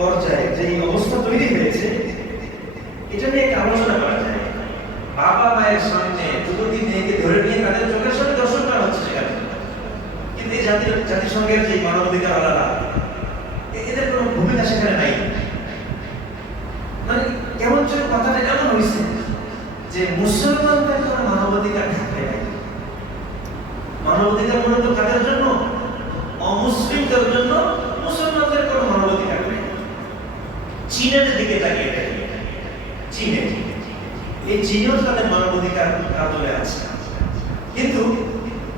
পর্যায়ে যে অবস্থা তৈরি হয়েছে, এটা নিয়ে একটা আলোচনা করা যায়। বাবা মায়ের সামনে যুবতী মেয়েকে ধরে নিয়ে তাদের চোখের সামনে দর্শন করা হচ্ছে সেখানে, কিন্তু এই জাতিসংঘের যে মানবাধিকার আলাদা, এদের কোনো ভূমিকা সেখানে নাই। মানে কেমন যেন কথাটা এমন হয়েছে যে মুসলমানদের কোনো মানবাধিকার থাকবে না। মানবাধিকার মূলত কাদের জন্য? অমুসলিমদের জন্য। মুসলমানদের কোনো মানবাধিকার নেই। চীনের দিকে তাকিয়ে দেখি, চীনে এই চীনেও তাদের মানবাধিকার কাতলে আছে, কিন্তু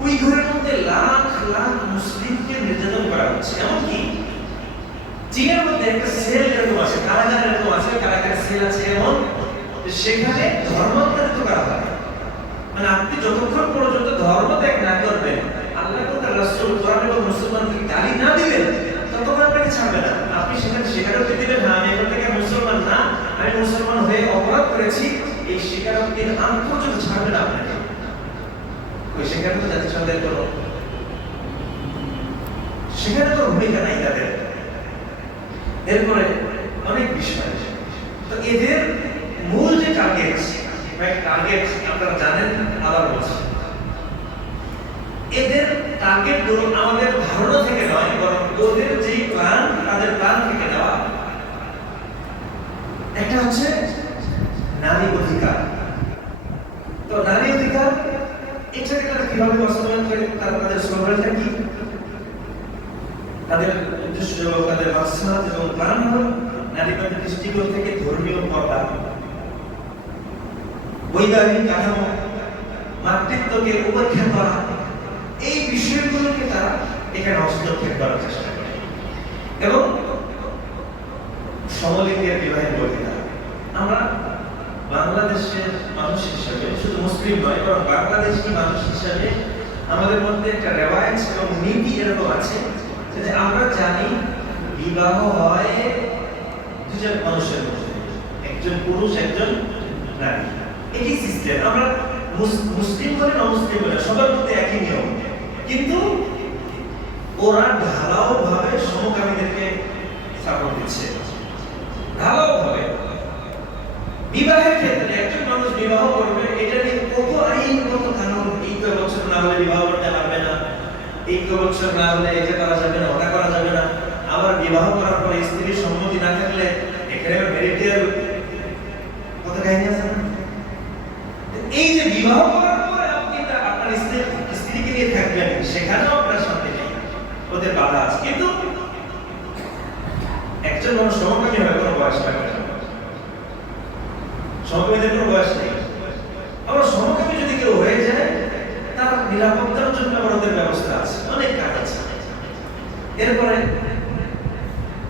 উইঘুরের মধ্যে লাখ লাখ মুসলিমকে নির্যাতন করা হচ্ছে। এমনকি চীনের মধ্যে একটা সেল এরকম আছে, কারাগার এরকম আছে, কারাগার সেল আছে এমন সেখানে ধর্মান্তরিত করা হয়। মানে আপনি যতক্ষণ পর্যন্ত ধর্ম ত্যাগ না করবেন, আল্লাহ ও তার রাসূল কোরআন এবং মুসলমানকে গালি না দিবেন, ততক্ষণ আপনাকে ছাড়বে না। আপনি সেখানে স্বীকারোক্তি দিবেন, হ্যাঁ আমি এখন থেকে মুসলমান না, আমি মুসলমান হয়ে অপরাধ করেছি, এই স্বীকারোক্তি আন পর্যন্ত ছাড়বে না আপনাকে। ওই সেখানে তো জাতিসংঘের কোনো সেখানে তো ভূমিকা নাই তাদের। এরপরে অনেক বিষয়, তো এদের মূল যে টার্গেট আপনারা জানেন, আবার বলছি, এদের টার্গেট গুলো আমাদের ধারণা থেকে নয়, বরং ওদের যে প্ল্যান, তাদের প্ল্যান থেকে নেওয়া। একটা হচ্ছে নারী অধিকার। তো নারী অধিকার এটাকে তারা কিভাবে বাস্তবায়ন করে, তাদের স্লোগানটা কি, তাদের উদ্দেশ্য, তাদের মাকসাদ এবং প্ল্যান হলো নারীবাদী দৃষ্টিকোণ থেকে ধর্মীয় পর্দা, বৈবাহিক কাঠামো, মাতৃত্বকে উপেক্ষা করা, এই বিষয়গুলোকে তারা এখানে হস্তক্ষেপ করার চেষ্টা করে। এবং সমলিঙ্গের বিবাহের অধিকার। আমরা বাংলাদেশের মানুষ হিসাবে, শুধু মুসলিম নয় বরং বাংলাদেশি মানুষ হিসাবে আমাদের মধ্যে একটা রেওয়াজ এবং নীতি এরকম আছে যে আমরা জানি বিবাহ হয় দুজন মানুষের মধ্যে, একজন পুরুষ একজন নারী, এটি সিস্টেম। আমরা মুসলিম বলে না মুসলিম বলে সবার মধ্যে একই নিয়ম, কিন্তু ওরা ঢালাও ভাবে সমকামীদেরকে সাপোর্ট দিচ্ছে। ঢালাও ভাবে বিবাহের ক্ষেত্রে একজন মানুষ বিবাহ করবে, এটা নিয়ে কত আইন, কত কানুন, এই বছর না হলে বিবাহ করতে পারবে না, এই বছর না হলে এটা করা যাবে না, ওটা করা যাবে না। আবার বিবাহ করার পরে স্ত্রীর সম্মতি না থাকলে এখানে ম্যারিটাল কত কাহিনী আছে। এই যে বিবাহ করার পরে আপনি আপনার স্ত্রীকে নিয়ে থাকবেন, সেখানেও আপনার শান্তি নেই, ওদের বাধা আছে। কিন্তু একজন মানুষ সমকামী হবে কোনো বয়স লাগবে না, সমকামীদের কোনো বয়স নেই। আবার সমকামী যদি কেউ হয়ে যায়, তার নিরাপত্তার জন্য ওদের ব্যবস্থা আছে, অনেক কাজ আছে। এরপরে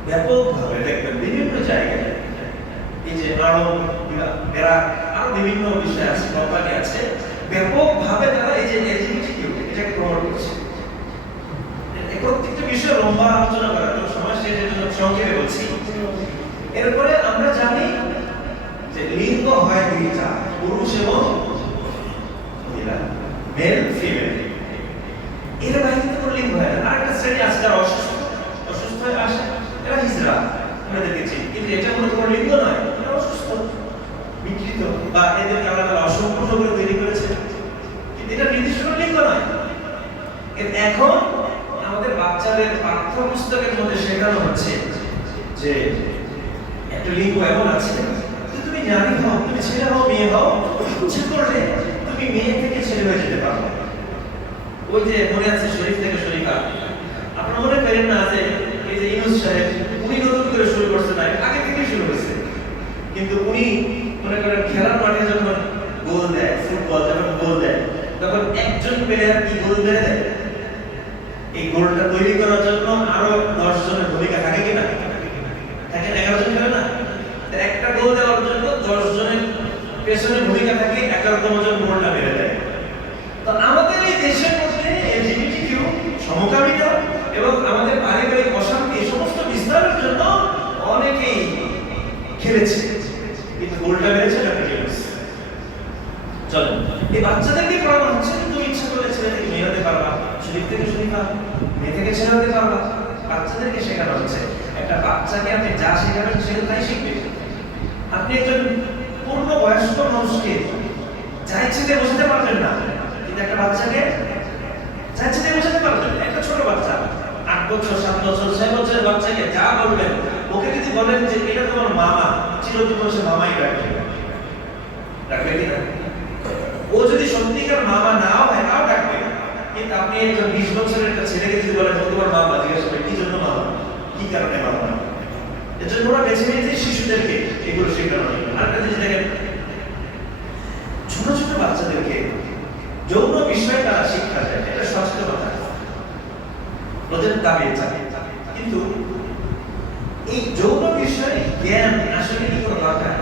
ব্যাপকভাবে দেখবেন বিভিন্ন জায়গায়, এই যে আরব, ইরাক, আরো বিভিন্ন বিষয় আছে, কোম্পানি আছে, ব্যাপকভাবে তারা এই যে এলজিবিটিকিউ এটাকে প্রমোট করছে। প্রত্যেকটা বিষয়ে লম্বা আলোচনা করার সময় সেটার জন্য সংক্ষেপে বলছি। এরপরে আমরা জানি যে লিঙ্গ হয় দুইটা, পুরুষ এবং মহিলা, মেল ফিমেল। এর বাইরে তো কোনো লিঙ্গ হয় না। আরেকটা শ্রেণী আছে যারা অসুস্থ হয়ে আসে, এরা হিজড়া, আমরা দেখেছি, কিন্তু এটা কোনো লিঙ্গ নয়, এরা অসুস্থ, বিকৃত, বা এদেরকে আলাদা অসম্পূর্ণ করে তৈরি করেছে, কিন্তু এটা নির্দিষ্ট লিঙ্গ নয়। এখন আমাদের বাচ্চাদের পাঠ্যপুস্তকের মধ্যে শেখানো হচ্ছে যে একটা লিঙ্গ এমন আছে, তুমি নারী হও, তুমি ছেলে হও, মেয়ে হও, ইচ্ছে করলে তুমি মেয়ে থেকে ছেলে হয়ে যেতে পারো। ওই যে মনে আছে শরীফ থেকে শরীফা, আপনারা মনে করেন না যে এই যে ইউনুস সাহেব, উনি নতুন করে শুরু করছে না, আগে থেকে শুরু হয়েছে, কিন্তু উনি মনে করেন খেলার মাঠে যখন গোল দেয়, ফুটবল যখন গোল দেয়, তখন একজন প্লেয়ার কি গোল দেয়, এই গোলটা তৈরি করার জন্য আরো 10 জনের ভূমিকা থাকে কিনা? থাকে, 11 জন থাকে না? একটা গোল দেওয়ার জন্য 10 জনের পেছনে ভূমিকা থাকে, 11তম জন গোলটা মেরে দেয়। তো আমাদের এই দেশের মধ্যে এলজিবিটিকিউ, সমকামিতা এবং আমাদের পারিবারিক অশান্তি, এই সমস্ত বিস্তারের জন্য অনেকেই খেলেছে, কিন্তু গোলটা মেরেছে ডক্টর ইউনূস। চলেন, এই বাচ্চাদেরকে পড়ানো হচ্ছে, তুমি ইচ্ছা করলে ছেলে থেকে মেয়ে হতে পারবা, শরীফ থেকে শরীফা, মেয়ে থেকে ছেলে হতে পারবা, বাচ্চাদেরকে শেখানো হচ্ছে। একটা একটা বাচ্চাকে আপনি যা শেখাবেন সে তাই শিখবে। আপনি একজন পূর্ণ বয়স্ক মানুষকে যা ইচ্ছে দিয়ে বোঝাতে পারবেন না, কিন্তু একটা বাচ্চাকে যা ইচ্ছে দিয়ে বোঝাতে পারবেন। একটা ছোট বাচ্চা 8 বছর 7 বছর 6 বছরের বাচ্চাকে যা বলবেন, ওকে যদি বলেন যে এটা তোমার মামা, চিরজীবন সে মামাই রাখবে, রাখবে কিনা? ও যদি সত্যিকার মামা নাও হয় তাও ডাকবে। কিন্তু আপনি একজন 20 বছরের একটা ছেলেকে যদি বলেন তোমার মামা, জিজ্ঞাসা করে কি জন্য মামা, কি কারণে মামা? এজন্য ওরা বেছে নিয়েছে শিশুদেরকে এগুলো শেখানো। আর একটা জিনিস দেখেন, ছোট ছোট বাচ্চাদেরকে যৌন বিষয়ে তারা শিক্ষা দেয়, এটা সচেতনতা ওদের দাবি চায়। কিন্তু এই যৌন বিষয়ে জ্ঞান আসলে কি কোনো দরকার?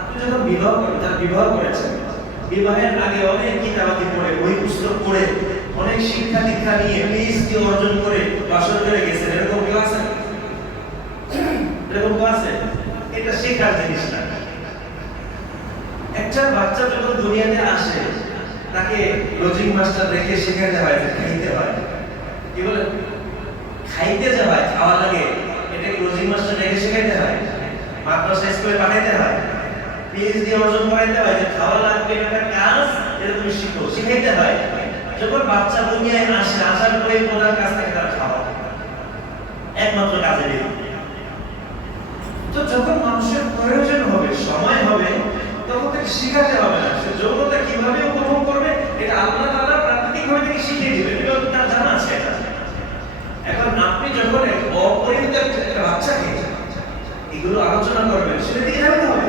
আপনি যখন বিবাহ করেন, যারা বিবাহ করেছেন, বিবাহের আগে অনেক কিতাবাদি পড়ে, বই পুস্তক পড়ে, অনেক শিক্ষা দীক্ষা নিয়ে পিএইচডি অর্জন করে বাসর করে গেছেন, এরকম কেউ আছে? এরকম কেউ আছে? এটা শেখার জিনিস না। একটা বাচ্চা যখন দুনিয়াতে আসে, তাকে লজিং মাস্টার রেখে শেখাতে হয় যে খাইতে হয়। কি বলে? খাইতে যাওয়ায় খাওয়া লাগে, এটা কি লজিং মাস্টার রেখে শেখাতে হয়? মাদ্রাসা স্কুলে পাঠাইতে হয়, পিএইচডি অর্জন করাইতে হয় যে খাওয়া লাগবে, এটা কাজ, এটা তুমি শিখো, শিখাইতে হয়। যখন বাচ্চা দুনিয়ায় আসে, আসার পরে প্রধান কাজ থাকে তার খাওয়া, একমাত্র কাজে নেই। তো যখন মানুষের প্রয়োজন হবে, সময় হবে, তখন তাকে শিখাতে হবে না। সে যৌনতা কিভাবে উপভোগ করবে এটা আল্লাহ তাআলা প্রাকৃতিকভাবে তাকে শিখিয়ে দিবেন, এটা তার জানা আছে। এখন আপনি যখন অপরিণত একটা বাচ্চাকে এগুলো আলোচনা করবেন, সেটা দিয়ে যাবে হবে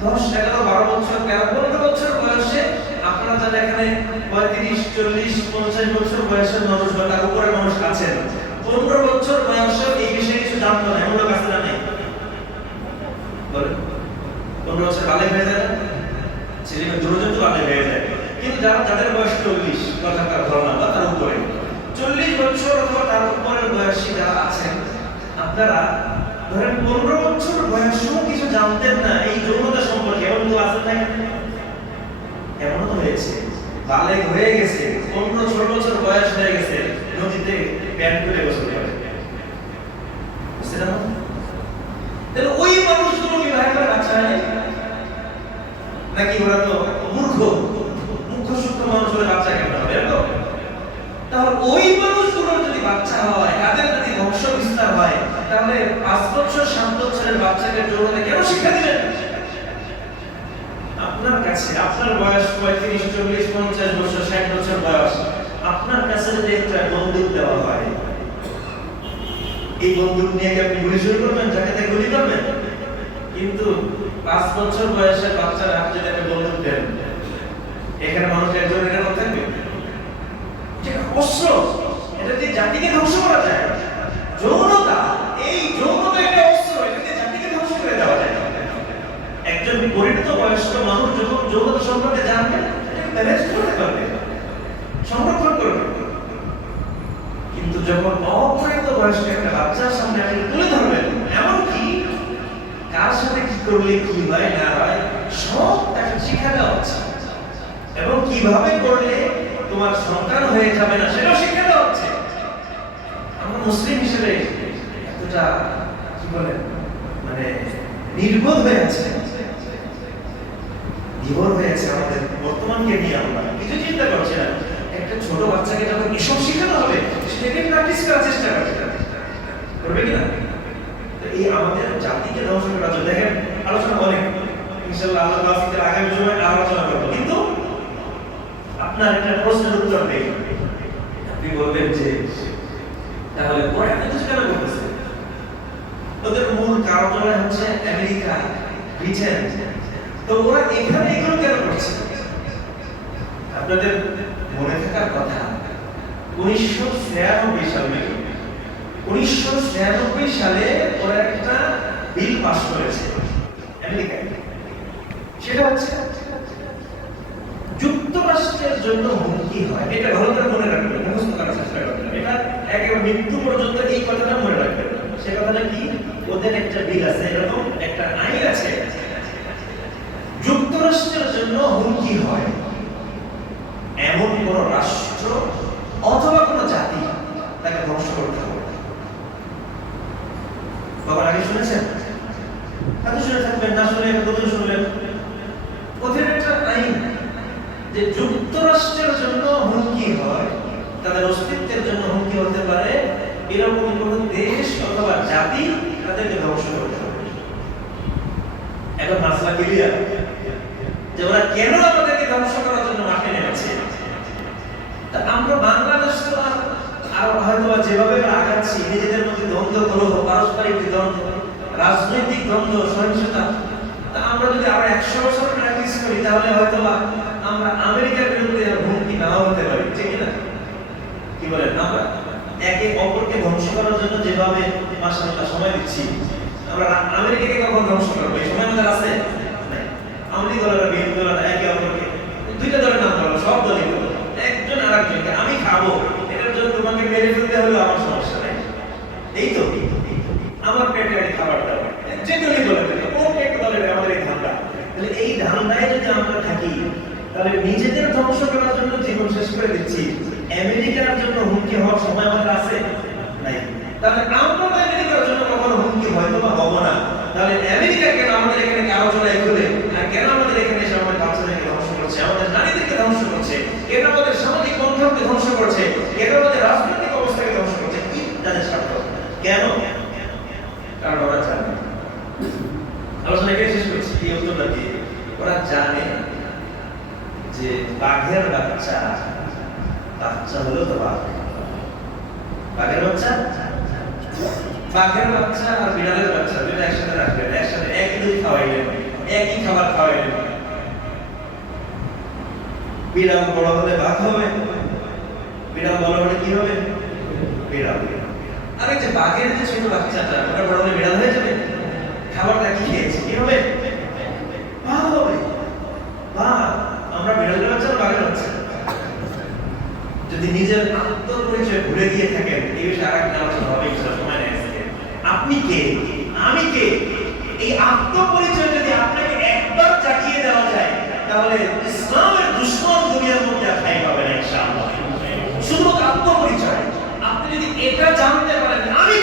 10, 11, 12 বছর, 13, 15 বছর বয়সে। আপনারা যারা এখানে 35, 40, 50 বছর বয়সের মানুষ বা তার উপরের মানুষ আছেন, 15 বছর বয়সে এই বিষয়ে কিছু জানতো না, এমন লোক আছে না? নেই? বলেন, 15 বছর বালেগ হয়ে যায় না? ছেলে দ্রুত বালেগ হয়ে যায়। কিন্তু যাদের বয়স 40 কথাকার ধারণা বা তার উপরে 40 বছর অথবা তার উপরের বয়সী যারা আছেন, আপনারা ধরেন 15 বছর বয়সেও কিছু জানতেন না এই যৌনতা সম্পর্কে, এমন তো আছেন না? এমন তো হয়েছে, বালেগ হয়ে গেছে, 15-16 বছর বয়স হয়ে গেছে, নদীতে প্যান্ট খুলে গোসল করে। বুঝতে না? তাহলে ওই মানুষগুলো বিবাহ করে বাচ্চা হয় নাকি? ওরা তো মূর্খ, মুখ্য সূক্ষ্ম মানুষ হলে বাচ্চা কেন হবে? এরকম? তাহলে ওই মানুষগুলোর যদি বাচ্চা হয়, তাদের যদি বংশ বিস্তার হয়, তাহলে 5 বছর 7 বছরের বাচ্চাকে যৌনতা কেন শিক্ষা দিবেন? আপনার কাছে, আপনার বয়স 35, 40, 50 বছর, 60 বছর বয়স, আপনার কাছে যদি একটা বন্দুক দেওয়া হয়, এই বন্দুক নিয়ে কি আপনি গুলি শুরু করবেন, যাকে তাকে গুলি করবেন? কিন্তু 5 বছর বয়সের বাচ্চার হাতে যদি আপনি বন্দুক দেন, এখানে মানুষ একজন এরকম থাকবে? এটা অস্ত্র, এটা দিয়ে জাতিকে ধ্বংস করা যায়। যৌনতা, এই যৌনতা একটা অস্ত্র, এটা দিয়ে জাতিকে ধ্বংস করে দেওয়া যায়। একজন পরিণত বয়স্ক মানুষ যখন যৌনতা সম্পর্কে জানবে, এটাকে ব্যালেন্স করতে পারবে, সংরক্ষণ করবে। কিন্তু যখন অপরিণত বয়স্ক একটা বাচ্চার সামনে আপনি তুলে ধরবেন, এমনকি কার সাথে কি করলে কি হয় না হয় সব তাকে শিক্ষা দেওয়া হচ্ছে, এবং কিভাবে করলে তোমার সন্তান হয়ে যাবে না সেটাও শিক্ষা দেওয়া হচ্ছে। আমরা মুসলিম হিসেবে এতটা কি বলে মানে নির্বোধ হয়ে আছে, বিভোর হয়ে আছে আমাদের বর্তমানকে নিয়ে। আমরা কিছু চিন্তা করছি না। একটা ছোট বাচ্চাকে যখন এসব শেখানো হবে, সেটাকে প্র্যাকটিস করার চেষ্টা করবে কিনা? এই আমাদের জাতিকে ধ্বংস করার জন্য দেখেন আলোচনা অনেক, ইনশাআল্লাহ আল্লাহ তাআলা আগামী সময় আলোচনা করব। কিন্তু আপনার একটা প্রশ্নের উত্তর দেই, আপনি বলবেন যে তাহলে পরে এত কিছু কেন করতেছে? ওদের মূল কারণটা হচ্ছে আমেরিকা, ব্রিটেন। তো ওরা এখানে এগুলো কেন করছে? আপনাদের মনে থাকার কথা, 1993 সালে ওরা একটা বিল পাস করেছে আমেরিকায়। সেটা হচ্ছে যুক্তরাষ্ট্রের জন্য হুমকি হয়। এটা ভালো করে মনে রাখবেন, মুখস্থ করার চেষ্টা করবেন। এটা একেবারে মৃত্যু পর্যন্ত এই কথাটা মনে রাখবেন। সে কথাটা কি? ওদের একটা বিল আছে, এরকম একটা আইন আছে, যুক্তরাষ্ট্রের জন্য হুমকি হয় এমন কোন রাষ্ট্র অথবা কোন জাতি তাকে ধ্বংস করতে হবে। বাবার আগে শুনেছেন? হয়তো শুনে থাকবেন, না শুনে প্রথম শুনলেন। ওদের একটা আইন যে যুক্তরাষ্ট্রের জন্য হুমকি হয়, তাদের অস্তিত্বের জন্য হুমকি হতে পারে এরকম কোনো দেশ অথবা জাতি তাদেরকে ধ্বংস করতে হবে। এখন মাসলা ক্লিয়ার যে ওরা কেন আমাদেরকে ধ্বংস করার জন্য মাঠে নেমেছে। তা আমরা বাংলাদেশ তো আর হয়তো যেভাবে আগাচ্ছি, নিজেদের মধ্যে দ্বন্দ্ব, কলহ, পারস্পরিক দ্বন্দ্ব, রাজনৈতিক দ্বন্দ্ব, সহিংসতা, তা আমরা যদি আরো 100 বছর প্র্যাকটিস করি তাহলে হয়তো আমরা আমেরিকার বিরুদ্ধে হুমকি নাও হতে পারি, ঠিক না? কি বলেন? আমরা একে অপরকে ধ্বংস করার জন্য যেভাবে মাশাআল্লাহ সময় দিচ্ছি, আমরা আমেরিকাকে কখন ধ্বংস করবো এই সময় আমাদের আছে? আওয়ামী লীগ দলের, বিএনপি দলের একে অপরকে, দুইটা দলের নাম বলো, সব দলই বলো, একজন আরেকজনকে আমি খাবো, এটার জন্য তোমাকে মেরে ফেলতে হলো আমার সমস্যা নাই। এই তো আমার পেটে খাবার দাবার, যে দলই বলে কোন একটা দলের আমাদের এই ধান্দা। তাহলে এই ধান্দায় যদি আমরা থাকি তাহলে নিজেদের ধ্বংস করার জন্য জীবন শেষ করে দিচ্ছি, আমেরিকার জন্য হুমকি হওয়ার সময় আমাদের আছে নাই। তাহলে আমরা তো আমেরিকার জন্য কখনো হুমকি হয়তো বা হবো না। তাহলে আমেরিকা কেন আমাদের এখানে আলোচনায় খুলে, আর কেন আমাদের এখানে এসে আমাদের বাচ্চাদেরকে ধ্বংস করছে, আমাদের নারীদেরকে ধ্বংস করছে, কেন আমাদের সামাজিক বন্ধনকে ধ্বংস করছে, কেন আমাদের রাজনৈতিক অবস্থাকে ধ্বংস করছে? কি তাদের স্বার্থ? কেন? কারণ ওরা জানে, আলোচনা এখানে শেষ করছি, এই উত্তরটা দিয়ে ওরা জানে যে বাঘের বাচ্চা, বাচ্চা হলো তো বাঘ, বাঘের বাচ্চা, বাঘের বাচ্চা আর বিড়ালের বাচ্চা দুটো একসাথে রাখবেন, একসাথে একই দুধ খাওয়াইলেন, একই খাবার খাওয়াইলেন, বিড়াল বড় হলে বাঘ হবে, বিড়াল বড় হলে কি হবে? বিড়াল। আর এই যে বাঘের যে ছোট বাচ্চাটা, ওটা বড় হলে বিড়াল হয়ে যাবে। খাবারটা কি খেয়েছে, কি হবে? বাঘ হবে। বাঘ। আমরা বিড়ালের বাচ্চা না বাঘের বাচ্চা? যদি নিজের আত্মপরিচয় ভুলে গিয়ে থাকেন, এই বিষয়ে আরেকটা আলোচনা হবে ইনশাআল্লাহ, সময় নেই আজকে। আপনি কে, আমি কে, এই আত্মপরিচয় যদি আপনাকে একবার জাগিয়ে দেওয়া যায় তাহলে ইসলামের দুশমন দুনিয়ার মধ্যে আর ঠাঁই পাবে না ইনশাআল্লাহ। শুধু আত্মপরিচয়, আপনি যদি এটা জানতে পারেন আমি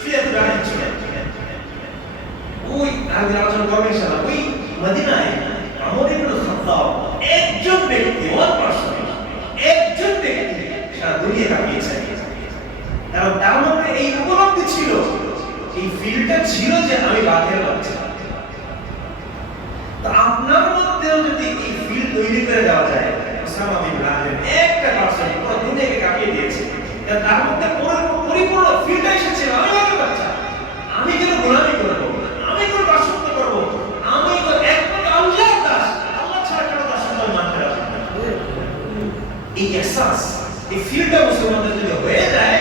শুয়ে দাঁড়িয়ে ছিলেন, ওই আগে আলোচনা করবেন ইনশাআল্লাহ, ওই মদিনায় আমর ইবনে খাত্তাব একজন ব্যক্তি, ওয়ান পারসন, একজন ব্যক্তি সারা দুনিয়া কাঁপিয়েছে। কারণ তার মধ্যে এই উপলব্ধি ছিল, এই ফিলটা ছিল যে আমি বাঘের বাচ্চা। তো আপনার মধ্যেও যদি এই ফিল তৈরি করে দেওয়া যায়, ওসামা বিন লাদেন একটা পারসন পুরো দুনিয়াকে কাঁপিয়ে দিয়েছে, তার মধ্যে পরিপূর্ণ ফিলটা এসেছিল আমি বাঘের বাচ্চা, আমি কেন গোলামি করবো, আমি কেন দাসত্ব করবো, আমি তো একমাত্র আল্লাহর দাস, আল্লাহ ছাড়া কেন দাসত্ব মানতে রাজি না। এই এহসাস, এই ফিলটা মুসলমানদের যদি হয়ে যায়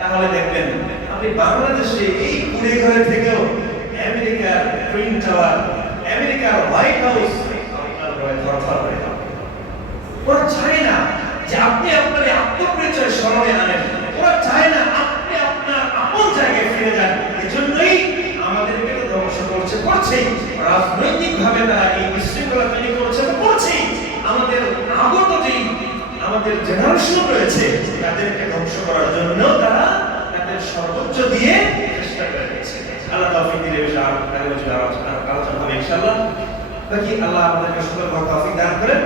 তাহলে দেখবেন আপনি বাংলাদেশে এই কুড়ে ঘরে থেকেও আমেরিকার টুইন টাওয়ার, আমেরিকার হোয়াইট হাউস আপনার ভয়ে থরথর হয়ে যাবে। ওরা চায় না যে আপনি আপনার আত্মপরিচয় স্মরণে আনেন, ওরা চায় না আপনি আপনার আপন জায়গায় ফিরে যান। এজন্যই আমাদেরকে ধ্বংস করছেই, রাজনৈতিকভাবে তারা এই বিশৃঙ্খলা তৈরি করছেই। আমাদের আগত যেই আমাদের জেনারেশন রয়েছে তাদেরকে ধ্বংস করার জন্য তারা তাদের সর্বোচ্চ দিয়ে চেষ্টা করে যাচ্ছে। আল্লাহ তৌফিক দিলে আলোচনা হবে ইনশাআল্লাহ। বাকি আল্লাহ আমাদেরকে সুন্দর তৌফিক দান করেন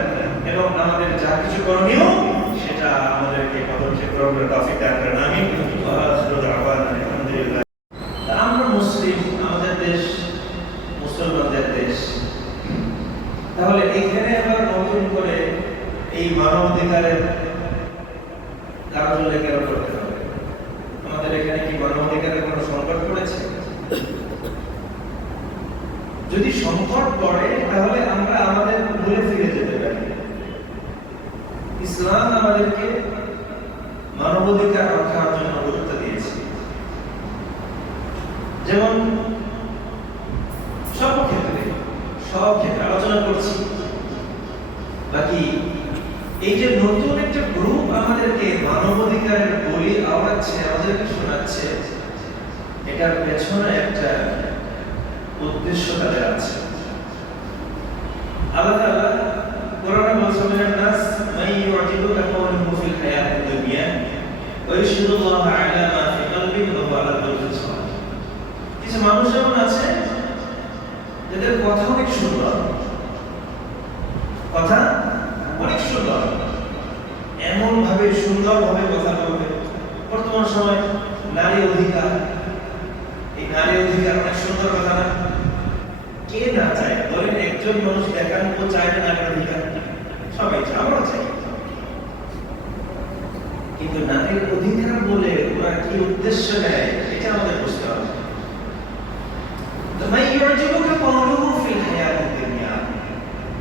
এবং আমাদের যা কিছু করণীয় সেটা আমাদেরকে পদক্ষেপ গ্রহণের তৌফিক দান করেন। আমিন। আলহামদুলিল্লাহ। আমরা মুসলিম, আমাদের দেশ মুসলমানদের দেশ, তাহলে এখানে আবার নতুন করে এই মানবাধিকারের কার্যালয় কেন করতে হবে? আমাদের এখানে কি মানবাধিকারের কোনো সংকট পড়েছে? যদি সংকট পড়ে তাহলে আমরা আমাদের মূলে ফিরে যেতে পারি। ইসলাম আমাদেরকে মানবাধিকার রক্ষার জন্য গুরুত্ব দিয়েছে। যেমন সব ক্ষেত্রে আলোচনা করছি। বাকি এই যে নতুন একটা গ্রুপ আমাদেরকে মানবাধিকারের বলি আওড়াচ্ছে, আমাদেরকে শোনাচ্ছে, এটার পেছনে একটা উদ্দেশ্য তাদের আছে। আল্লাহ তাআলা কোরআনে বলেছেন, নাস মাই ইউজিবুকা কাওলুহু ফিল হায়াতিদ দুনিয়া ওয়া ইশহাদুল্লাহ আলা মা ফি কলবিহি ওয়া হুয়া আলা কুল্লি শাইইন। কিছু মানুষ এমন আছে যাদের কথা অনেক সুন্দর, কথা অনেক সুন্দর, এমন ভাবে সুন্দর ভাবে কথা বলবে। বর্তমান সময় নারী অধিকার, এই নারী অধিকার অনেক সুন্দর কথা না? কে না চায়? ধরেন একজন মানুষ দেখান ও চায় না নারী অধিকার, সবাই চায়, আমরাও চাই। কিন্তু নারীর অধিকার বলে ওরা কি উদ্দেশ্য নেয় এটা আমাদের বুঝতে হবে।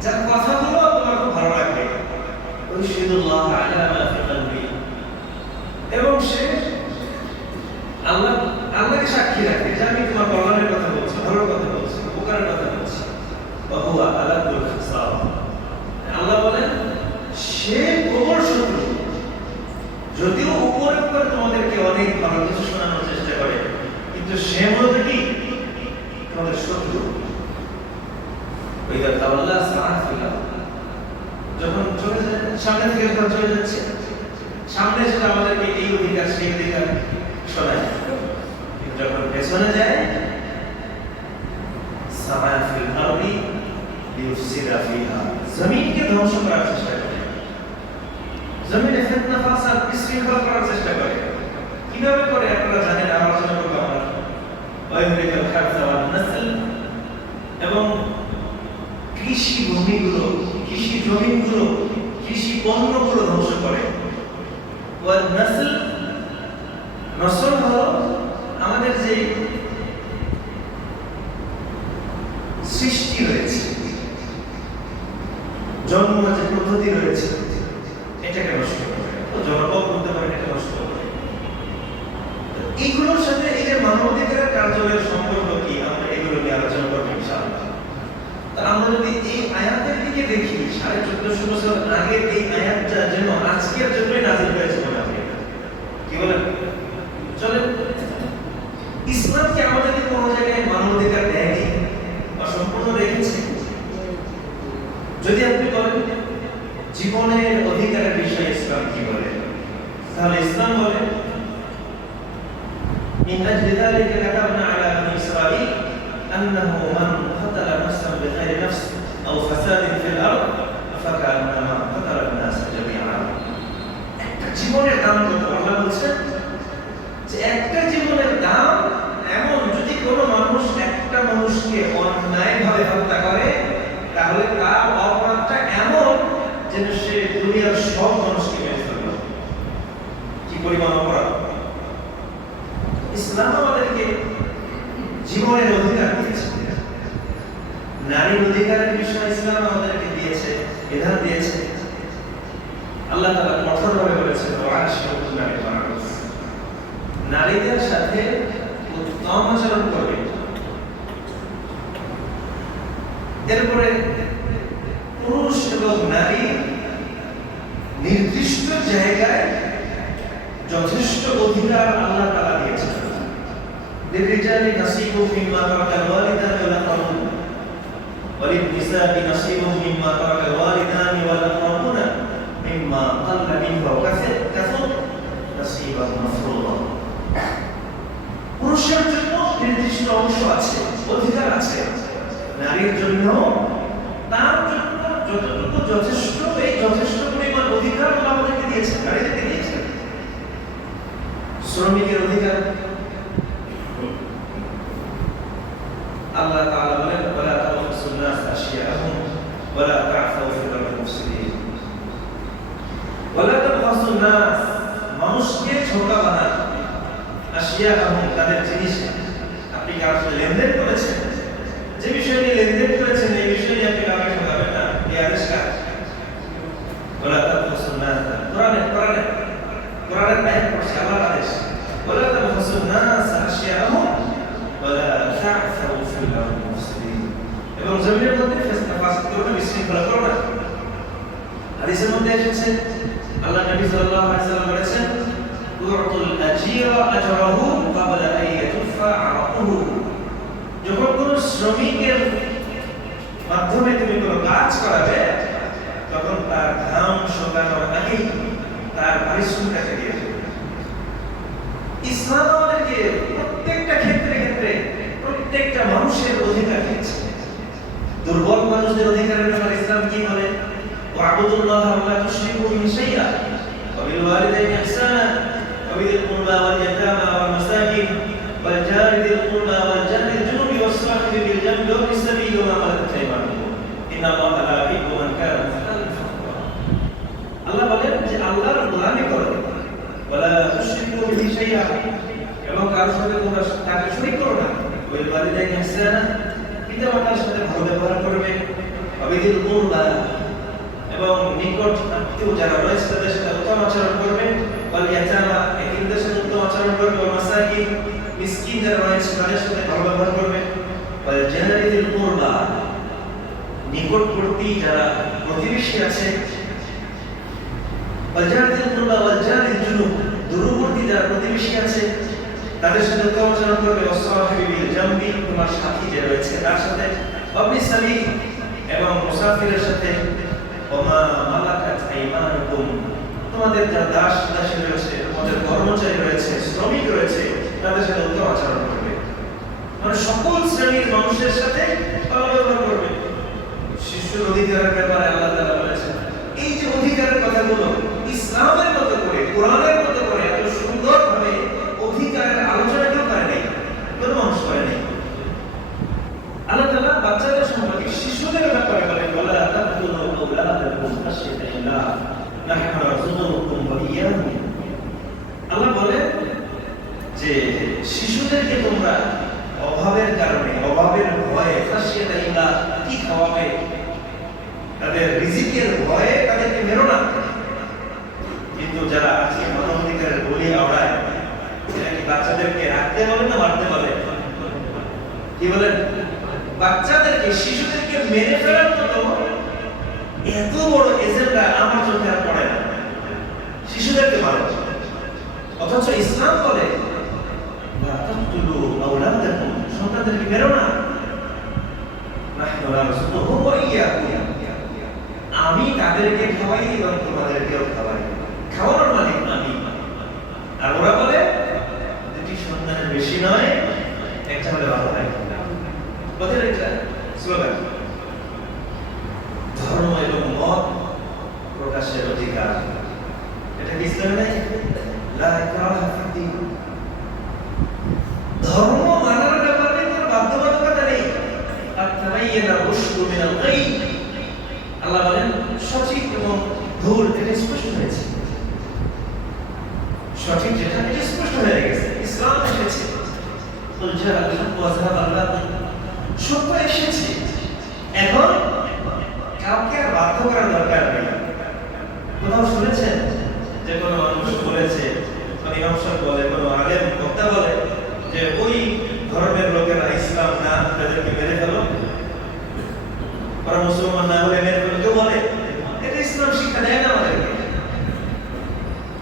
যার কথাগুলো তোমার খুব ভালো লাগবে, এবং সে আল্লাহকে সাক্ষী রাখে যে আমি তোমার কল্যাণের কথা বলছি, ভালোর কথা বলছি, উপকারের কথা বলছি। আল্লাহ বলেন সে প্রবল শত্রু, যদিও উপরে উপরে তোমাদেরকে অনেক ভালো কিছু শোনানোর চেষ্টা করে, কিন্তু সে মূলত কি তোমাদের শত্রু। যখন চলে যায়, সামনে থেকে যখন চলে যাচ্ছে, সামনে ছিল আমাদেরকে এই অধিকার সেই অধিকার শোনায়, যখন পেছনে যায় জমিনকে ধ্বংস করার চেষ্টা করে, জমিনে ফিতনা ফাসাদ বিশৃঙ্খলা করার চেষ্টা করে। কিভাবে করে আপনারা জানেন, আলোচনা করবো আমরা। এবং কৃষি ভূমিগুলো, কৃষি জমিগুলো, কৃষি পণ্যগুলো ধ্বংস করে। নসল হলো আমাদের যে সৃষ্টি রয়েছে, জন্ম যে পদ্ধতি রয়েছে, এটাকে নষ্ট করে, জনপদ বলতে পারে, এটাকে নষ্ট করে। এইগুলোর সাথে এই যে মানবাধিকারের কার্যালয়ের সম্পর্ক কি, আমরা এগুলো নিয়ে আলোচনা করবো ইনশাআল্লাহ। তা আমরা যদি এই আয়াতের দিকে দেখি, 1450 বছর আগে এই আয়াতটা যেন আজকের জন্যই নাযিল হয়েছে মনে হয়। কি বলেন? চলেন, ইসলাম কি আমাদেরকে কোনো জায়গায় মানবাধিকার দেয়নি বা সম্পূর্ণ রেখেছে? যদি আপনি বলেন জীবনের অধিকারের বিষয়ে ইসলাম কি বলে, তাহলে ইসলাম বলে من أجل ذلك كتبنا على بني إسرائيل أنه من قتل نفسا بغير نفس أو فساد في الأرض فكأنما قتل الناس جميعا। একটা জীবনের দাম কত? আল্লাহ বলছেন যে একটা জীবনের দাম এমন, যদি কোনো মানুষ একটা মানুষকে অন্যায়ভাবে হত্যা করে তাহলে তার অপরাধটা এমন যেন সে দুনিয়ার সব মানুষকে মেরে ফেলল। কি পরিমাণ অপরাধ! ইসলাম আমাদেরকে জীবনের অধিকার দিয়েছে, নারীর অধিকারের বিষয়ে ইসলাম আমাদেরকে দিয়েছে, বিধান দিয়েছে। আল্লাহ তাআলা কঠোরভাবে বলেছেন, নারীদের সাথে উত্তম আচরণ করবে। এরপরে পুরুষ এবং নারী নির্দিষ্ট জায়গায় যথেষ্ট অধিকার আল্লাহ তাআলা দিয়েছেন। للرجال نصيب مما ترك الوالدان والأقربون وللنساء نصيب مما ترك الوالدان والأقربون مما قل منه وكثر نصيبا مفروضا। পুরুষের জন্য নির্দিষ্ট অংশ আছে, অধিকার আছে, নারীর জন্য তার জন্য যতটুকু যথেষ্ট, এই যথেষ্ট পরিমাণ অধিকার আল্লাহ আমাদেরকে দিয়েছেন, নারীদেরকে দিয়েছেন। শ্রমিকের অধিকার আল্লাহ তাআলা বলেন, ওয়ালা তাবখাসুন নাস আশিয়াআহুম ওয়ালা তা'আসু ফিল আরদি মুফসিদিন। ওয়ালা তাবখাসুন নাস, মানুষকে ছোট বানান, আশিয়াআহুম, তাদের জিনিস। আপনি কার সাথে লেনদেন করেছেন, যে বিষয় নিয়ে লেনদেন করেছেন এই বিষয় নিয়ে আপনি কাউকে ঠকাবেন না, এই আদেশ কার? ওয়ালা তাবখাসুন নাস, কোরআনের আয়াত পড়ছে, আল্লাহর আদেশ। ওয়ালা তাবখাসুন নাস আশিয়াআহুম ওয়ালা তা'আসু ফিল আরদি মুফসিদিন। এবং জমিনের মধ্যে ফাসাদ করো না, বিশৃঙ্খলা করো না। হাদিসের মধ্যে এসেছে, আল্লাহ নবী সাল্লাল্লাহু আলাইহি ওয়াসাল্লাম বলেছেন, উতুল আজীরা আজরাহু ক্বাবলা আন ইয়াতুফা আরাকুহু। যখন কোনো শ্রমিকের মাধ্যমে তুমি কোনো কাজ করাবে, তখন তার ঘাম শুকানোর আগেই তার পারিশ্রমিকটা দিয়ে দেবে। ইসলাম আমাদেরকে প্রত্যেকটা ক্ষেত্রে দুর্বল মানুষদের অধিকারের ব্যাপারে ইসলাম কি বলে? ওয়াবুদুল্লাহ ওয়া লা তুশরিকু বিহি শাইআ ওয়া বিল ওয়ালিদাইনি ইহসানা ওয়া বিল কুরবা ওয়াল ইয়াতামা ওয়াল মাসাকিন ওয়াল জারি যিল কুরবা ওয়াল জারি জুনুবি ওয়াস সাহিবি বিল জামবি ওয়া ফিস সাবিলি ওয়া মা মালাকাত আইমানুকুম ইন্নাল্লাহা লা ইউহিব্বু মান কানা মুখতালান ফাখুরা। আল্লাহ বলেন যে আল্লাহর গোলামি করো ওয়া লা তুশরিকু বিহি শাইআ, এবং কারোর সাথে তোমরা তাকে শরীক করো না। ওয়াল ওয়ালিদাইনি ইহসানা, পিতামাতার সাথে ভালো ব্যবহার করবে। ওয়া বিল কুরবা, এবং নিকট আত্মীয় যারা রয়েছে তাদের সাথে উত্তম আচরণ করবে। ওয়াল ইয়াতামা, এতিমদের সাথে উত্তম আচরণ করবে। ওয়াল মাসাকিন, মিসকিন যারা রয়েছে তাদের সাথে ভালো ব্যবহার করবে। ওয়াল জারি যিল কুরবা, নিকটবর্তী যারা প্রতিবেশী আছে। ওয়াল জারি যিল কুরবা ওয়াল জারি জুনুব, দূরবর্তী যারা প্রতিবেশী আছে তাদের সাথে উত্তম আচরণ করবে। ওয়াস সাহিবি বিল জামবি, তোমার সাথী যে রয়েছে তার সাথে। ওয়া ফিস সাবিল, এবং মুসাফিরের সাথে। ওমা মালাকাত আইমানুকুম, তোমাদের যারা দাস দাসী রয়েছে, তোমাদের কর্মচারী রয়েছে, শ্রমিক রয়েছে, তাদের সাথে উত্তম আচরণ করবে। মানে সকল শ্রেণীর মানুষের সাথে ভালো ব্যবহার করবে। শিশুর অধিকারের ব্যাপারে আল্লাহ তাআলা বলেছেন, এই যে অধিকারের কথাগুলো ইসলামের মতো করে, কোরআনের মতো করে এত সুন্দরভাবে অধিকারের আলোচনা কেউ করে নাই, কোনো মানুষ করে নাই। আল্লাহ তাআলা বাচ্চাদের সম্পর্কে, শিশুদের ব্যাপারে বলেন, ওয়ালা তাকতুলু আওলাদাকুম খাশিয়াতা ইমলাক নাহনু নারযুকুকুম ওয়া ইয়্যাহুম। আল্লাহ বলেন যে শিশুদেরকে তোমরা অভাবের কারণে, অভাবের ভয়ে, খাশিয়াতা ইমলাক, কি খাওয়াবে, তাদের রিজিকের ভয়ে তাদেরকে মেরো না। কিন্তু যারা আজকে মানবাধিকারের বলি আওড়ায়, এরা কি বাচ্চাদেরকে রাখতে বলে না মারতে বলে? কি বলেন? বাচ্চাদেরকে, শিশুদেরকে মেরে ফেলার মতো এত বড় এজেন্ডা আমার চোখে আর পড়ে না। শিশুদেরকে মারো, অথচ ইসলাম বলে লা তাকতুলু আওলাদাকুম, সন্তানদেরকে মেরো না। নাহনু নারযুকুকুম ওয়া ইয়্যাকুম, আমি তাদেরকে খাওয়াই এবং তোমাদেরকেও খাওয়াই। খাওয়ানোর মালিক আমি। আর ওরা বলে দুটি সন্তানের বেশি নয়, একটা হলে ভালো হয়। ওদের এটা স্লোগান। ধর্ম এবং মত প্রকাশের অধিকার, এটা কি ইসলামে নাই? লা ইকরাহা ফিদ্দীন, ধর্ম মানার ব্যাপারে কোনো বাধ্যবাধকতা নেই। আত-তাবায়্যানা রুশদু মিনাল গাই, আল্লাহ বলেন সঠিক এবং ভুল এটা স্পষ্ট হয়েছে। সঠিক যেটা এটা স্পষ্ট হয়ে গেছে, ইসলাম এসেছে। কুল জাআল হক ওয়া যাহাবাল বাতিল, সত্য এসেছে। এখন কাউকে আর বাধ্য করার দরকার নেই। কোথাও শুনেছেন যে কোনো মানুষ বলেছে, মানে ইমাম সাহেব বলে, কোনো আলেম বক্তা বলে যে ওই ধর্মের লোকেরা ইসলাম না, তাদেরকে মেরে ফেলো, ওরা মুসলমান না হলে মেরে ফেলো? কেউ বলে? এটা ইসলাম শিক্ষা দেয় না আমাদেরকে।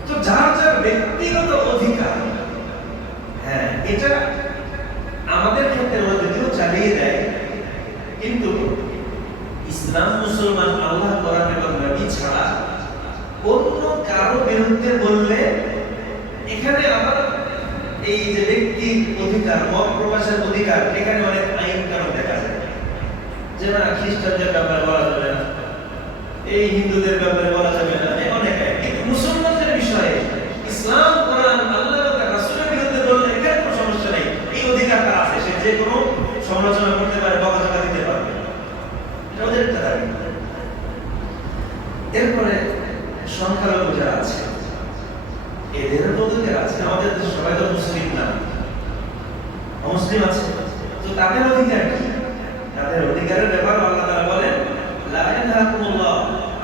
তো যার যার ব্যক্তিগত অধিকার, হ্যাঁ, এটা আমাদের ক্ষেত্রে যদিও চালিয়ে দেয়, কিন্তু ইসলাম, মুসলমান, আল্লাহ, কোরআন এবং নবী ছাড়া অন্য কারো বিরুদ্ধে বললে এখানে আবার এই যে ব্যক্তির অধিকার, মত প্রকাশের অধিকার, এখানে অনেক আইন কানুন দেখা যায়। যে না, খ্রিস্টানদের ব্যাপারে বলা যাবে না, এই হিন্দুদের ব্যাপারে বলা যাবে না, অনেক আইন। কিন্তু মুসলমানদের বিষয়ে ইসলাম, কোরআন, আল্লাহ এবং রাসূলের বিরুদ্ধে বললে এখানে কোনো সমস্যা নেই। এই অধিকারটা আছে, সে যে কোনো সমালোচনা করতে পারে, বকাঝকা দিতে পারবে, এটা ওদের একটা দাবি। এরপরে সংখ্যালঘু যারা আছে, এদেরও তো অধিকার আছে। আমাদের দেশে সবাই তো মুসলিম না, অমুসলিম আছে, তো তাদের অধিকার কি? তাদের অধিকারের ব্যাপারে আল্লাহ তাআলা বলেন, লা ইয়ানহাকুমুল্লাহ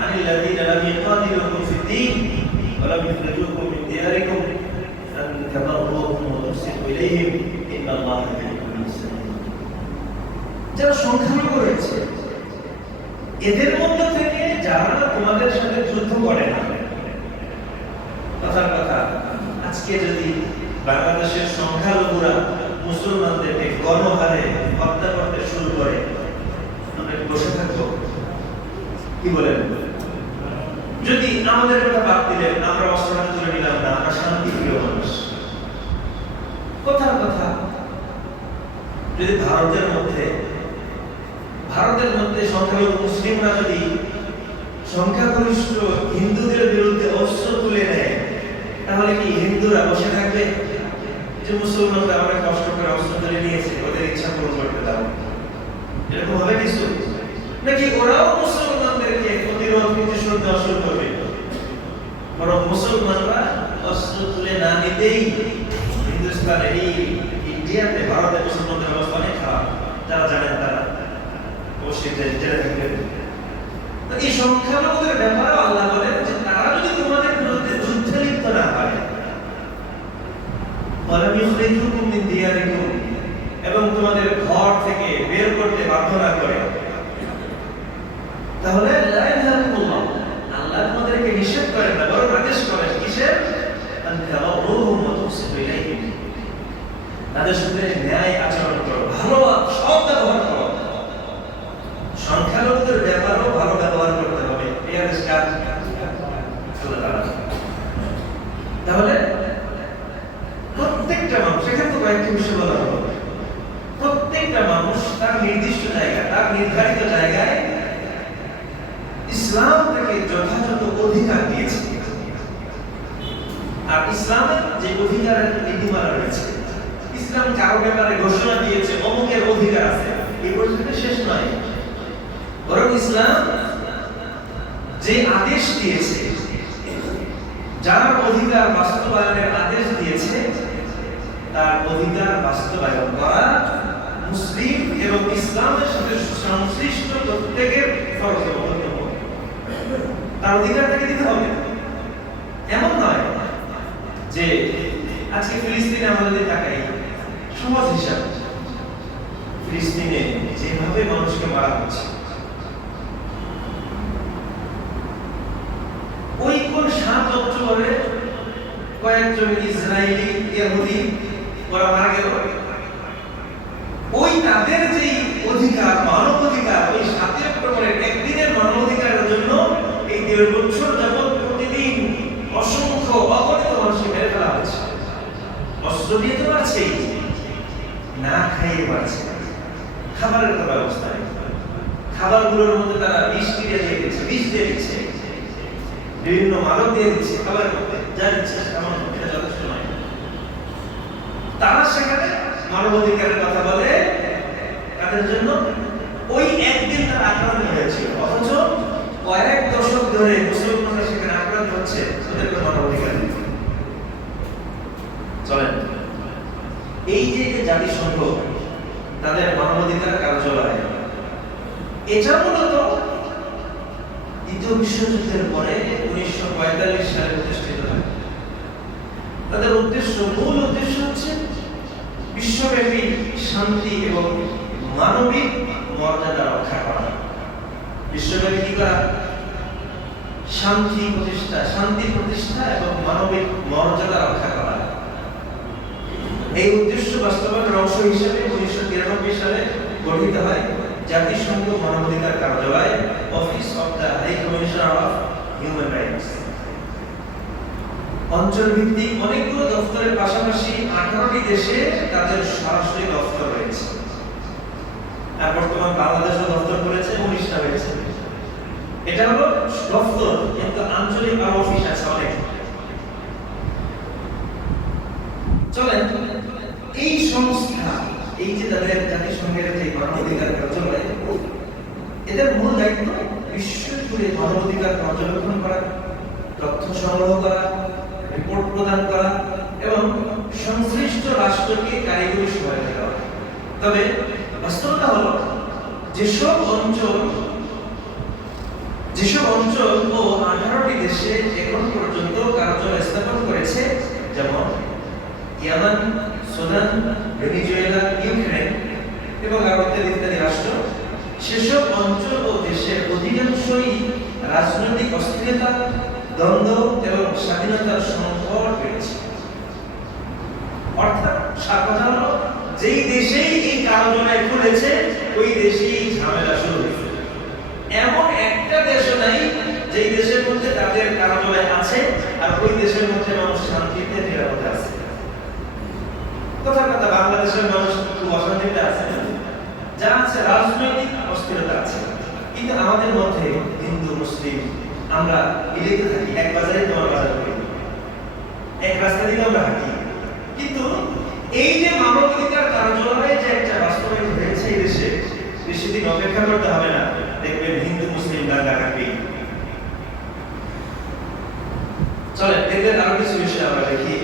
আনিল্লাযীনা লাম ইউকাতিলুকুম ফিদ-দীন ওয়া লাম ইখরিজুকুম মিন দিয়ারিকুম আন তাবাররুহুম ওয়া তুসিতু ইলাইহিম ইন্নাল্লাহা ইউহিব্বুল মুহসিনিন। যারা সংখ্যালঘু রয়েছে, এদের মধ্যে থেকে যারা তোমাদের সাথে যুদ্ধ করে না, কথার কথা, আজকে যদি বাংলাদেশের সংখ্যালঘুরা মুসলমানদেরকে গণহারে হত্যা করতে শুরু করে, আমরা কি বসে থাকবো? কি বলেন? যদি আমাদের কথা বাদ দিলেন, আমরা অস্ত্রটা তুলে নিলাম না, আমরা শান্তিপ্রিয় মানুষ, কথার কথা, যদি ভারতের মধ্যে ভারতের মধ্যে সংখ্যালঘু মুসলিমরা যদি সংখ্যাগরিষ্ঠ হিন্দুদের বিরুদ্ধে অস্ত্র তুলে নেয়, তাহলে কি হিন্দুরা বসে থাকবে যে মুসলমানরা অনেক কষ্ট করে অস্ত্র তুলে নিয়েছে, ওদের ইচ্ছা পূরণ করতে দাও? এরকম হবে কিছু নাকি? ওরাও মুসলমানদেরকে প্রতিরোধ প্রতিশোধ দেওয়া শুরু করবে? বরং মুসলমানরা অস্ত্র তুলে না নিতেই হিন্দুস্তানে, এই ইন্ডিয়াতে, ভারতে মুসলমানদের অবস্থা অনেক খারাপ। যারা জানেন তারা অবশ্যই জেনে থাকবেন। এই সংখ্যালঘুদের ব্যাপারে আল্লাহ বলেন যে তারা যদি তোমাদের বিরুদ্ধে যুদ্ধে লিপ্ত না হয়, এবং তোমাদের ঘর থেকে বের করতে বাধ্য না করে, তাহলে আল্লাহ তোমাদেরকে নিষেধ করেন না, বরং আদেশ করেন কিসের? তাদের সাথে ন্যায় আচরণ করো, ভালো সব ব্যবহার করো। সংখ্যালঘুদের ব্যাপারেও ভালো ব্যবহার করতে হবে, এই আদেশ কার? তাহলে প্রত্যেকটা মানুষ, এখানে তো কয়েকটি বিষয় বলা হলো, প্রত্যেকটা মানুষ তার নির্দিষ্ট জায়গায়, তার নির্ধারিত জায়গায় ইসলাম তাকে যথাযথ অধিকার দিয়েছে। আর ইসলামের যে অধিকারের নীতিমালা রয়েছে, ইসলাম কারো ব্যাপারে ঘোষণা দিয়েছে অমুকের অধিকার আছে, এই পর্যন্ত শেষ নয়। বরং ইসলাম যে আদেশ দিয়েছে, যার অধিকার বাস্তবায়নের আদেশ দিয়েছে, তার অধিকার বাস্তবায়ন করা মুসলিম এবং ইসলামের সাথে সংশ্লিষ্ট প্রত্যেকের ফরজ এবং কর্তব্য। তার অধিকার তাকে দিতে হবে। এমন নয় যে আজকে ফিলিস্তিনে আমরা যদি তাকাই, সহজ হিসাব, ফিলিস্তিনে যেভাবে মানুষকে মারা হচ্ছে, ওই কোন 7 অক্টোবরে কয়েকজন ইসরায়েলি ইহুদি ওরা মারা গেল, ওই তাদের যে অধিকার, মানব অধিকার, ওই 7 অক্টোবরের একদিনের মানব অধিকারের জন্য এই 1.5 বছর যাবৎ প্রতিদিন অসংখ্য অগণিত মানুষকে মেরে ফেলা হচ্ছে। অস্ত্র দিয়ে তো আছেই, না খাইয়ে পারছে, খাবারের তো ব্যবস্থা নেই, খাবারগুলোর মধ্যে তারা বিষ দিয়ে দিচ্ছে, বিষ দিয়ে দিচ্ছে, বিভিন্ন মাদক দিয়ে দিচ্ছে খাবারের মধ্যে, যা দিচ্ছে সামান্য, এটা যথেষ্ট নয়। তারা সেখানে মানবাধিকারের কথা বলে, তাদের জন্য ওই একদিন তারা আক্রান্ত হয়েছিল, অথচ কয়েক দশক ধরে মুসলমানরা সেখানে আক্রান্ত হচ্ছে, ওদের কোনো মানবাধিকার নেই। চলেন, এই যে জাতিসংঘ তাদের মানবাধিকার কার্যালয়, এটা মূলত দ্বিতীয় বিশ্বযুদ্ধের পরে 1945 সালে প্রতিষ্ঠিত হয়। তাদের উদ্দেশ্য, মূল উদ্দেশ্য হচ্ছে বিশ্বব্যাপী শান্তি এবং মানবিক মর্যাদা রক্ষা করা। বিশ্বব্যাপী কি করা? শান্তি প্রতিষ্ঠা এবং মানবিক মর্যাদা রক্ষা করা। এই উদ্দেশ্য বাস্তবায়নের অংশ হিসেবে 1993 সালে গঠিত হয় জাতিসংঘ মানবাধিকার কার্যালয়, office of the high commissioner of human rights. অঞ্চল ভিত্তিক অনেকগুলো দপ্তরের পাশাপাশি 18টি দেশে তাদের সরাসরি দপ্তর রয়েছে। আর বর্তমান বাংলাদেশও দপ্তর করেছে, 19টা হয়েছে। এটা হলো দপ্তর, কিন্তু আঞ্চলিক আর অফিস আছে অনেক। চলেন, এই সংস্থা, এই যে তাদের জাতিসংঘের যে মানবাধিকার কার্যালয়, এদের মূল দায়িত্ব বিশ্বজুড়ে মানবাধিকার পর্যবেক্ষণ করা, তথ্য সংগ্রহ করা, রিপোর্ট প্রদান করা এবং সংশ্লিষ্ট রাষ্ট্রকে কারিগরি সহায়তা দেওয়া। তবে বাস্তবতা হলো যেসব অঞ্চল ও 18টি দেশে এখন পর্যন্ত কার্যালয় স্থাপন করেছে, যেমন ইয়ামান, সুদান, ভেনেজুয়েলা, ইউক্রেন এবং আরো ইত্যাদি রাষ্ট্র, সেসব অঞ্চল ও দেশের অধিকাংশই রাজনৈতিক অস্থিরতা, দ্বন্দ্ব এবং স্বাধীনতার সংকট রয়েছে। অর্থাৎ সাধারণত যেই দেশেই এই কার্যালয় খুলেছে, ওই দেশেই ঝামেলা শুরু হয়েছে। এমন একটা দেশও নাই যেই দেশের মধ্যে তাদের কার্যালয় আছে আর ওই দেশের মধ্যে মানুষ শান্তিতে নিরাপদে আছে। কথা বাংলাদেশের মানুষ খুব অশান্তিতে আছে, যা আছে রাজনৈতিক অস্থিরতা আছে। কিন্তু আমাদের মধ্যে হিন্দু মুসলিম আমরা মিলিত থাকি, এক বাজারে তোমার বাজার করি, এক রাস্তা দিয়ে আমরা হাঁটি। কিন্তু এই যে মানবাধিকার কার্যালয়ে যে একটা বাস্তবায়িত হয়েছে এই দেশে, বেশি দিন অপেক্ষা করতে হবে না, দেখবেন হিন্দু মুসলিম দাঙ্গা কাটবেই। চলেন দেখবেন আরো কিছু বিষয় আমরা দেখি।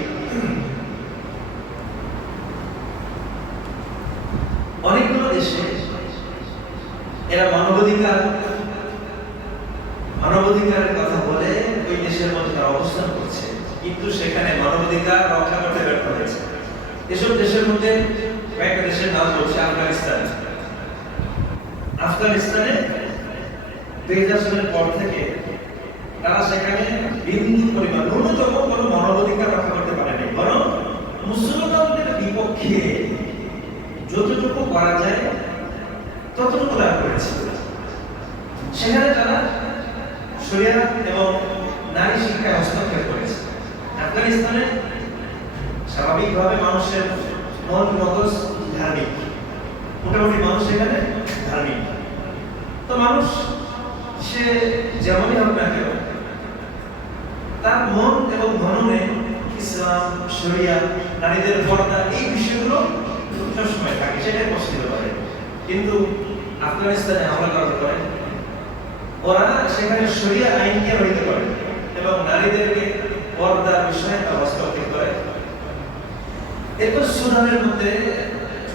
অনেকগুলো দেশে এরা মানবাধিকারের কথা বলে ওই দেশের মধ্যে তারা অবস্থান করছে, কিন্তু সেখানে মানবাধিকার রক্ষা করতে ব্যর্থ হয়েছে। এসব দেশের মধ্যে কয়েকটা দেশের নাম বলছে। আফগানিস্তানে 2000 সালের পর থেকে তারা সেখানে বিন্দু পরিমাণ ন্যূনতম কোনো মানবাধিকার রক্ষা করতে পারেনি, বরং মুসলমানদের বিপক্ষে যতটুকু করা যায় ততটুকু তারা করেছে। সেখানে তারা শরিয়া এবং নারী শিক্ষায় হস্তক্ষেপ করেছে। আফগানিস্তানে স্বাভাবিকভাবে মানুষের মন মগজ ধার্মিক, মোটামুটি মানুষ এখানে ধার্মিক। তো মানুষ সে যেমনই হোক না কেন, তার মন এবং মননে ইসলাম, শরিয়া, নারীদের পর্দা এই বিষয়গুলো সবসময় থাকে, সেটাই পছন্দ করে। কিন্তু আফগানিস্তানে হামলা করার পরে ওরা সেখানে শরিয়া আইনকে রহিত করে এবং নারীদেরকে পর্দার বিষয়ে হস্তক্ষেপ করে। এরপর সুদানের মধ্যে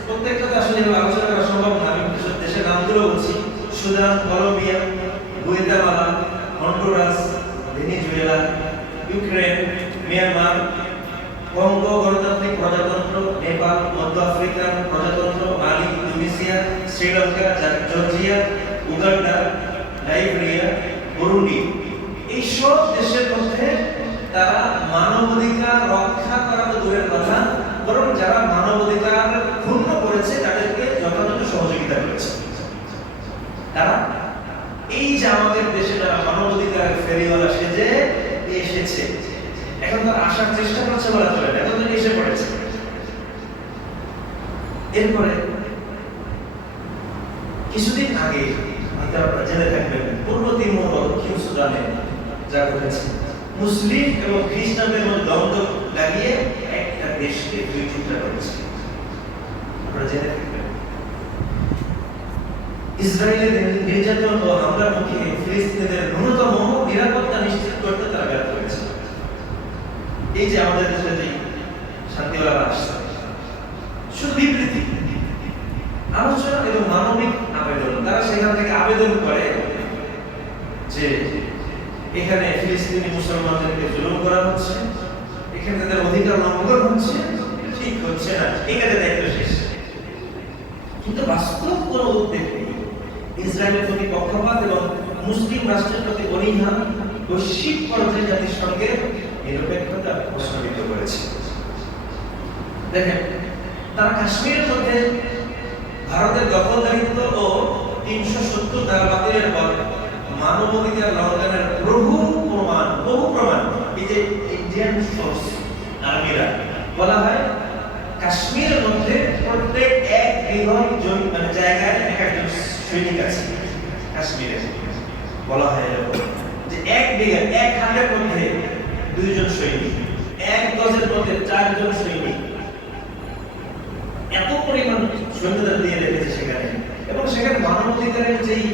প্রত্যেকটা আসলে আলোচনা করা সম্ভব না, আমি দেশের নামগুলো বলছি। Sudan, Colombia, Guatemala, Honduras, Venezuela, Ukraine, Myanmar, Congo গণতান্ত্রিক প্রজাতন্ত্র, নেপাল, মধ্য আফ্রিকান প্রজাতন্ত্র, Mali, Indonesia, Sri Lanka, Georgia, Uganda, Liberia, Burundi, এই সব দেশের মধ্যে তারা মানবাধিকার রক্ষা করা তো দূরের কথা, বরং যারা মানবাধিকার ক্ষুণ্ণ করেছে তাদেরকে যথাযথ সহযোগিতা করেছে। তারা এই যে আমাদের দেশে যারা মানবাধিকার ফেরিওয়ালা সেজে এসেছে, এখন তারা আসার চেষ্টা করছে বলা চলে না, এখন এসে পড়েছে। এরপরে কিছুদিন আগে আপনারা জেনে থাকবেন পূর্ব তিমুর ও দক্ষিণ সুদানে যা ঘটেছে, মুসলিম এবং খ্রিস্টানদের মধ্যে দ্বন্দ্ব লাগিয়ে একটা দেশকে দুই টুকরা করেছে। আপনারা জেনে থাকবেন ইসরায়েলের নির্যাতন ও হামলার মুখে ফিলিস্তিনিদের ন্যূনতম নিরাপত্তা নিশ্চিত করতে তারা ব্যর্থ হয়েছে। এই যে আমাদের দেশে যে শান্তিওয়ালা আসছে, শুধু বিবৃতি, আলোচনা এবং মানবিক আবেদন, তারা সেখান থেকে আবেদন করে যে এখানে ফিলিস্তিনি মুসলমানদেরকে জুলুম করা হচ্ছে, এখানে তাদের অধিকার লঙ্ঘন হচ্ছে, ঠিক হচ্ছে না, এখানে দায়িত্ব শেষ। কিন্তু বাস্তব কোনো উদ্বেগ নেই। ইসরায়েলের প্রতি পক্ষপাত এবং মুসলিম রাষ্ট্রের প্রতি অনীহা বৈশ্বিক পর্যায়ে জাতিসংঘের নিরপেক্ষতা প্রশ্নবিদ্ধ করেছে। দেখেন, তারা কাশ্মীরের মধ্যে ভারতের দখলদারিত্ব ও 370 ধারা বাতিলের পর মানবাধিকার লঙ্ঘনের বহু প্রমাণ এই যে ইন্ডিয়ান ফোর্স আর্মিরা বলা হয় কাশ্মীরের মধ্যে প্রত্যেক 1 বিঘা জমি মানে জায়গায় একজন সৈনিক আছে। কাশ্মীরে বলা হয় যে 1 বিঘা 1 হাতের মধ্যে 2 জন সৈনিক, 1 গজের মধ্যে 4 জন সৈনিক, এত পরিমাণ সৈন্যদের দিয়ে রেখেছে সেখানে। এবং সেখানে মানবাধিকারের যেই